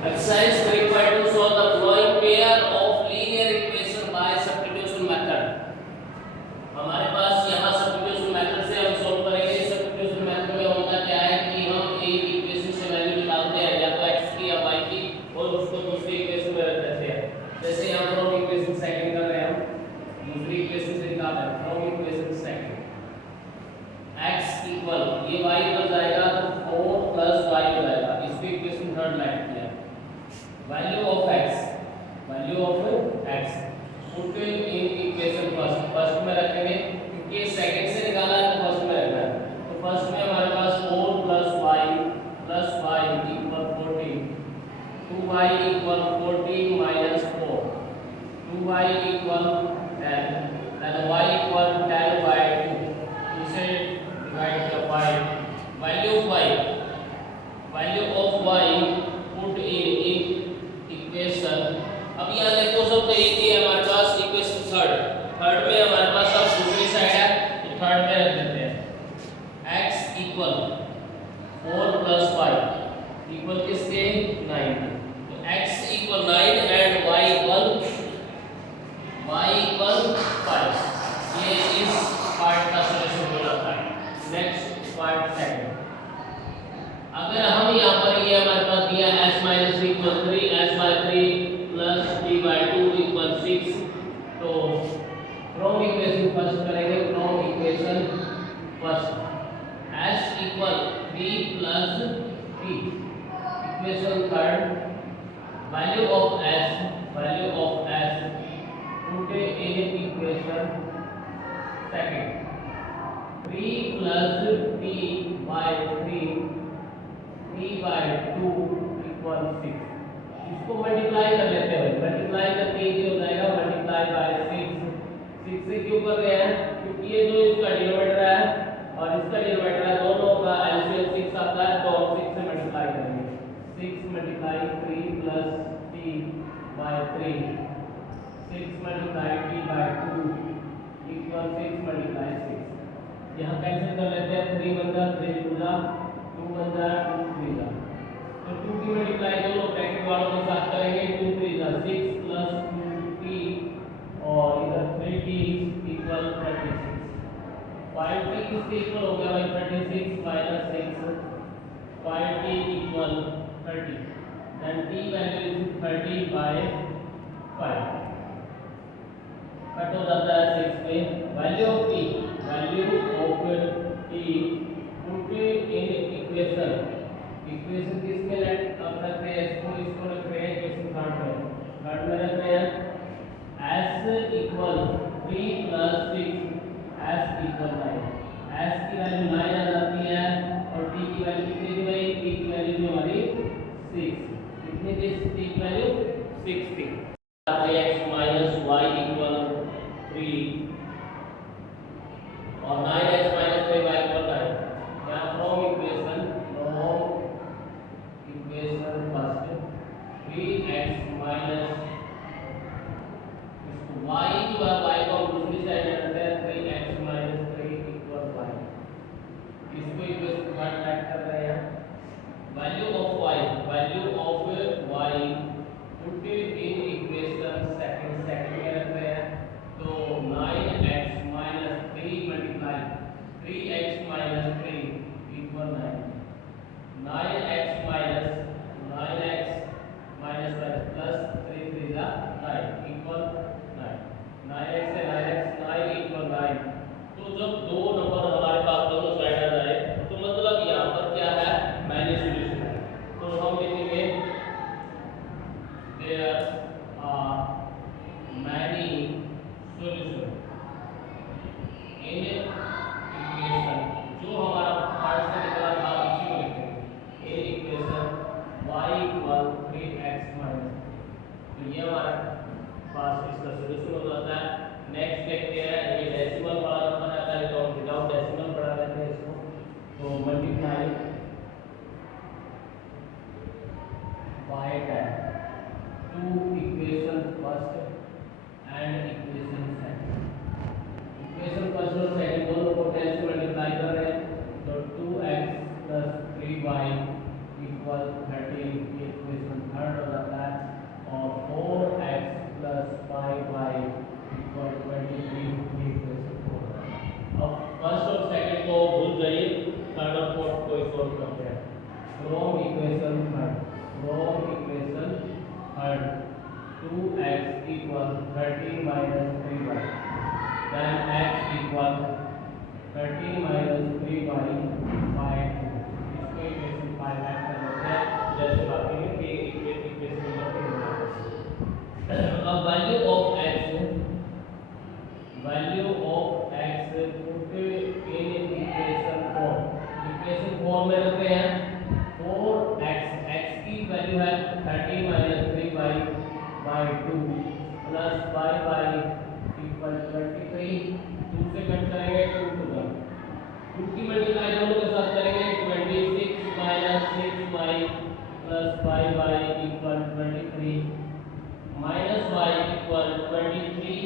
Exercise 3.2 solve the following pair of linear equation by substitution method. हमारे पास यहाँ substitution method से हम solve करेंगे। substitution method में होता क्या है कि हम एक equation से value निकालते हैं या तो x की या y की और उसको दूसरी equation में रख देते हैं। जैसे यहाँ from equation second कर रहे हैं हम दूसरी equation से निकाल रहे हैं from equation second x equal ये y बन जाएगा तो 4 plus y हो जाएगा। इसकी equation थर्ड लाइन किया value of x put in equation first में रखेंगे क्योंकि सेकंड से निकाला है तो फर्स्ट में रखना है। तो फर्स्ट में हमारे पास 4 plus y equal 14 2y equal 14 minus 4 2y equal 10 then y equal 10 by 2 इसे डिवाइड किया y value of y put in equation. अब यहाँ देखो सब तो एक ही है हमारे पास इक्वेशन थर्ड में हमारे पास अब दूसरी साइड है तो थर्ड में रख देते हैं x इक्वल 4 plus 5 इक्वल किसके 9 तो x equal 9 and y equal 5। ये इस पार्ट का सॉल्यूशन हो जाता है। नेक्स्ट पार्ट सेकंड अगर हम यहाँ पर ये हमारे पास दिया s minus equal 3 s by 3 plus t by 2 equal 6 तो from equation फर्स्ट करेंगे from equation first s equal 3 plus t equation third value of s put in equation second 3 plus t by 3 3 by 2 equal 6 इसको multiply कर लेते हैं। Multiply करके ये हो जाएगा मल्टीप्लाई बाय 6 से क्यों कर रहे हैं क्योंकि ये जो इसका डिनोमिनेटर है और इसका डिनोमिनेटर है दोनों का एलसीएम 6 आता है तो हम 6 से मल्टीप्लाई करेंगे 6 multiply 3 plus t by 3 6 multiply t by 2 equal 6 multiply 6 यहाँ कैंसिल कर लेते हैं 3 बन जाए 3 2 जा 2 बन जाए 2 3 जा तो 2 की मल्टीप्लाई दोनों ब्रैकेट वालों के साथ करेंगे 2 3 जा 6 plus 2t और इधर 3t equal 36 5t किसके इक्वल हो गया भाई 36 minus 6 5t equal 30 then t value is 30 by 5 cut हो जाता है 6 पे value of t put in equation किसके लेट अब रख रहे हैं इसको रख रहे हैं इक्वेशन थर्ड में रख रहे हैं s equal 3 plus 6 s equal 9 s की वैल्यू 9 आ जाती है और t की वैल्यू कितनी थी भाई t की वैल्यू थी हमारी 6 कितनी थी t की वैल्यू 6 थी x minus y equal 3 और 9x minus 3y equal 9 यहाँ from equation first 3x minus y जो है y को हम दूसरी साइड रखते हैं 3x minus 3 equal y इसको इक्वेशन थर्ड ऐड कर रहे हैं value of y put in equation second में रख रहे हैं तो 9x minus 3 multiply 3x minus 3 equal 9 9x minus plus 3 3 जा 9 equal 9 9x से 9 equal 9 तो जब दो नंबर हमारे पास दोनों साइड आ जाए तो मतलब यहाँ पर क्या है मैनी सॉल्यूशन है तो हम लिखेंगे there are many solution in equation जो हमारा पार्ट से निकला था उसी को लिखेंगे in equation y equal 3x minus तो ये हमारा पास इसका सॉल्यूशन हो जाता है। नेक्स्ट देखते हैं ये डेसिमल वाला नंबर आता है तो हम विदाउट डेसिमल पढ़ा लेते हैं इसको तो multiply by 10 to equation first and equation second equation first और सेकंड दोनों को 10 से मल्टीप्लाई कर रहे हैं तो 2x plus 3y equal 13 equation third equation third 2x equal 13 minus 3y, then x equal 13 minus 3y by 2। इसको इक्वेशन 5 ऐड कर लेते हैं जैसे बाकी में कि इक्वेशन नंबर 3। अब value of x put in equation form में रखते हैं। 4x x की वैल्यू है 13 minus 3y by 2 plus 5y equal 23। 2 से कट करेंगे 2 टू 1, 2 की मल्टीप्लाई दोनों के साथ करेंगे 26 minus 6y plus 5y equal 23 minus y equal 23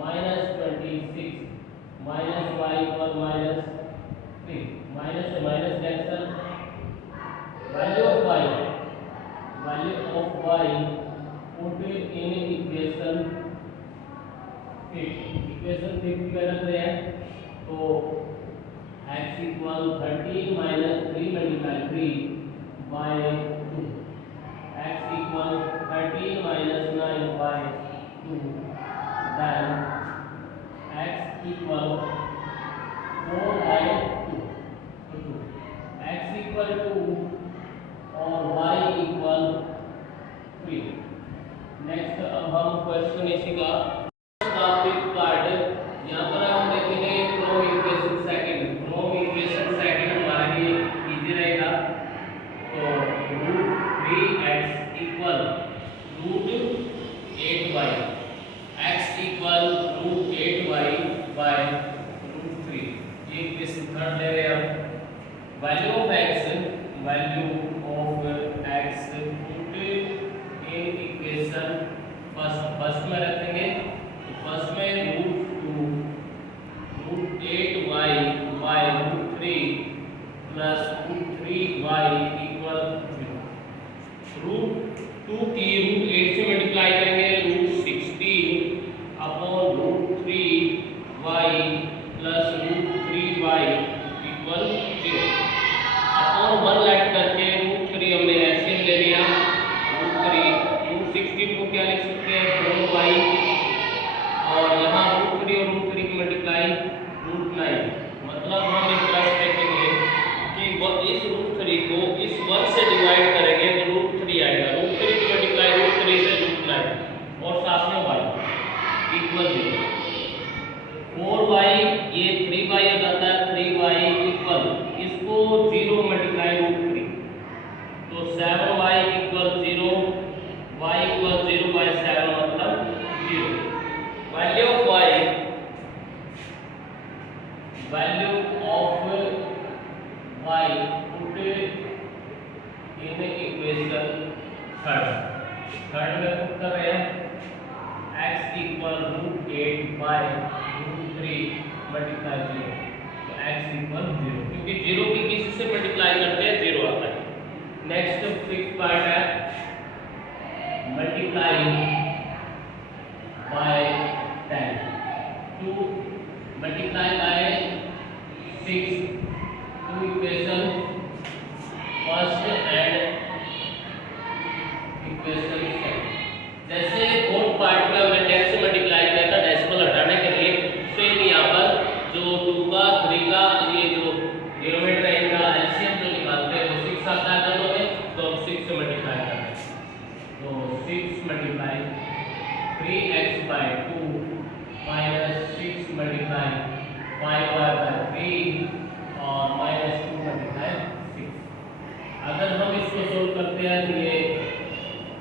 minus 26 minus y equal minus 3। minus से minus cancel। value of y put in equation 50 में रख रहे हैं तो x equal 13 minus 3 multiply 3 by 2, x equal 13 minus 9 by 2, then x equal 4 by 2, x equal 2 और y equal 3। Next अब हम question इसी का टॉपिक पार्ट यहाँ पर हम देखेंगे फ्रॉम इक्वेशन सेकंड हमारे लिए इजी रहेगा। तो √3x equal √8y, x equal √8y bye √3। ये इक्वेशन थर्ड ले रहे हैं हम। Value of x put in equation first में रखेंगे तो फर्स्ट में √8y bye √3 plus √3y equal 0। √2 की √8 से मल्टीप्लाई करेंगे √16 upon √3y plus √3y equal 0 upon 1 add करके √3 हमने ऐसे ले लिया। √16 को क्या लिख सकते हैं 4y और यहाँ √3 और √3 की मल्टीप्लाई √9। मतलब हम इस तरह से देखेंगे कि इस √3 को इस 1 से डिवाइड करेंगे तो √3 आएगा। √3 की मल्टीप्लाई √3 से √9 और साथ में y इक्वल 0। 4y ये 3y हो जाता है 3y इक्वल इसको 0 मल्टीप्लाई √3 तो 7y equal 0, y equal 0 by 7 मतलब 0। Value of y put in equation third में पुट कर रहे हैं। x इक्वल √8 by √3 मल्टीप्लाई 0 तो x इक्वल 0 क्योंकि 0 की किसी से मल्टीप्लाई करते हैं 0 आता है। नेक्स्ट फिफ्थ पार्ट है multiply by 10 to multiply by 6 to equation first and equation second. जैसे फोर्थ पार्ट में हमने 10 से मल्टीप्लाई किया था डेसिमल हटाने के लिए, सेम यहाँ पर जो 2 का 3 का ये जो डिनोमिनेटर है इनका एलसीएम जो निकालते हैं वो 6 आता है दोनों में, तो हम 6 से मल्टीप्लाई करते हैं तो 6 multiply 3x by 2 minus 6 multiply 5y by 3 और minus 2 मल्टीप्लाई 6। अगर हम इसको सोल्व करते हैं तो ये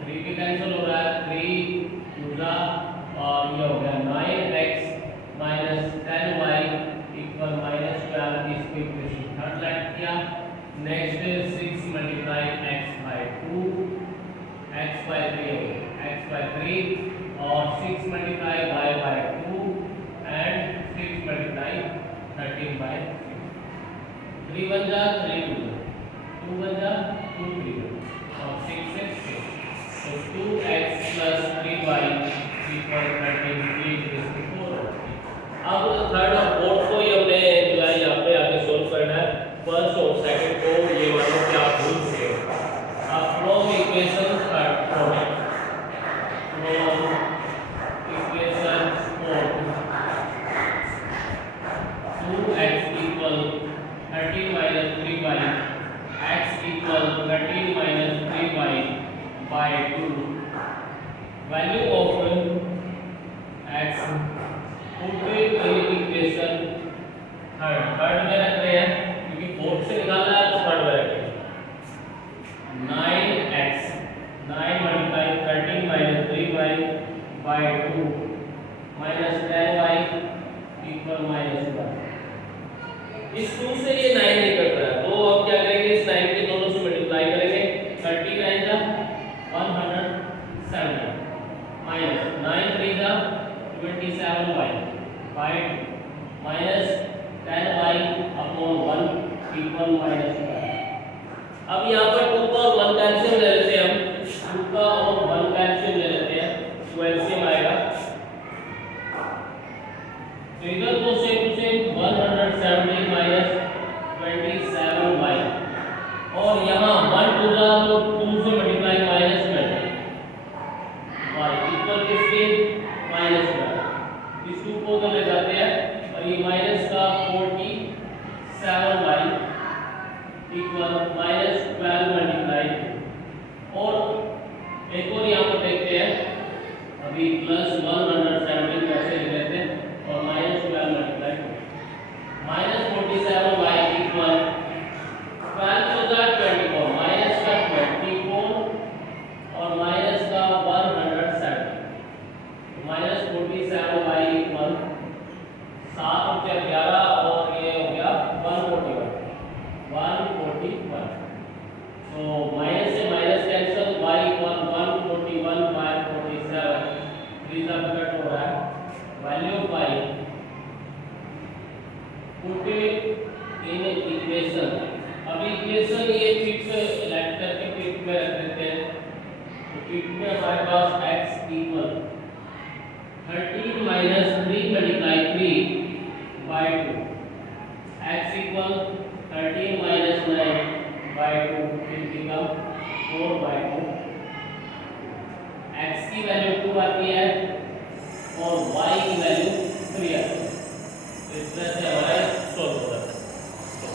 3 भी कैंसिल हो रहा है 3 दूसरा और ये हो गया 9x minus 10y इक्वल -12। इसको इक्वेशन थर्ड राइट किया। Next 6 multiply x by 2 x by 3 और 6 multiply y by 2 and 6 multiply 13 by 6। 3 बन जा 3 2 बन जा 2 3 और 6 से 6 तो 2x plus 3y equal 13। अब थर्ड और फोर्थ को ही हमने जो है यहाँ पे आगे सोल्व करना है। फर्स्ट और सेकंड को ये मानो कि आप भूल गए। 2 value of x put in equation third में रख रहे हैं क्योंकि फोर्थ से निकालना है तो थर्ड में रखेंगे 9x 9 multiply 13 minus 3y by 2 minus 10y equal minus 1। इस 2 से ये 9 नहीं कट रहा है तो अब क्या करेंगे, इस 9 के दोनों से मल्टीप्लाई करेंगे। 39 जा 170 माइनस 9 3 जा 27y by 2 minus 10y upon 1 equal minus 1। अब यहाँ पर 2 का 1 कैंसिल ले लेते हैं हम, 2 का और 1 कैंसिल ले लेते हैं तो एलसीएम आएगा। तो इधर को से 170 माइनस 27y और यहाँ 1 2 जा तो 2 से मल्टीप्लाई माइनस में y इक्वल किसके माइनस में। इस 2 को तो ले जाते हैं और ये माइनस का 47y इक्वल माइनस 12 मल्टीप्लाई। और एक और यहाँ पर देखते हैं, अभी प्लस 170 कैसे ले लेते हैं और minus 12 multiply minus 47y equal 12 to the 24 minus का 24 और माइनस का 170 माइनस 47y इक्वल 7 और 11 और ये हो गया 141 तो माइनस से minus cancel y equal 141 by 47 3 cut हो रहा है value of y put in equation. अब इक्वेशन ये फिक्स लेट करके फिक्स में रख देते हैं तो फिक्स में हमारे पास x equal 13 minus 3 multiply 3 by 2 x equal 13 minus 9 by 2 फिर बिकम 4 बाय 2। x की वैल्यू 2 आती है और y की वैल्यू 3 आती है। तो इस तरह से हमारा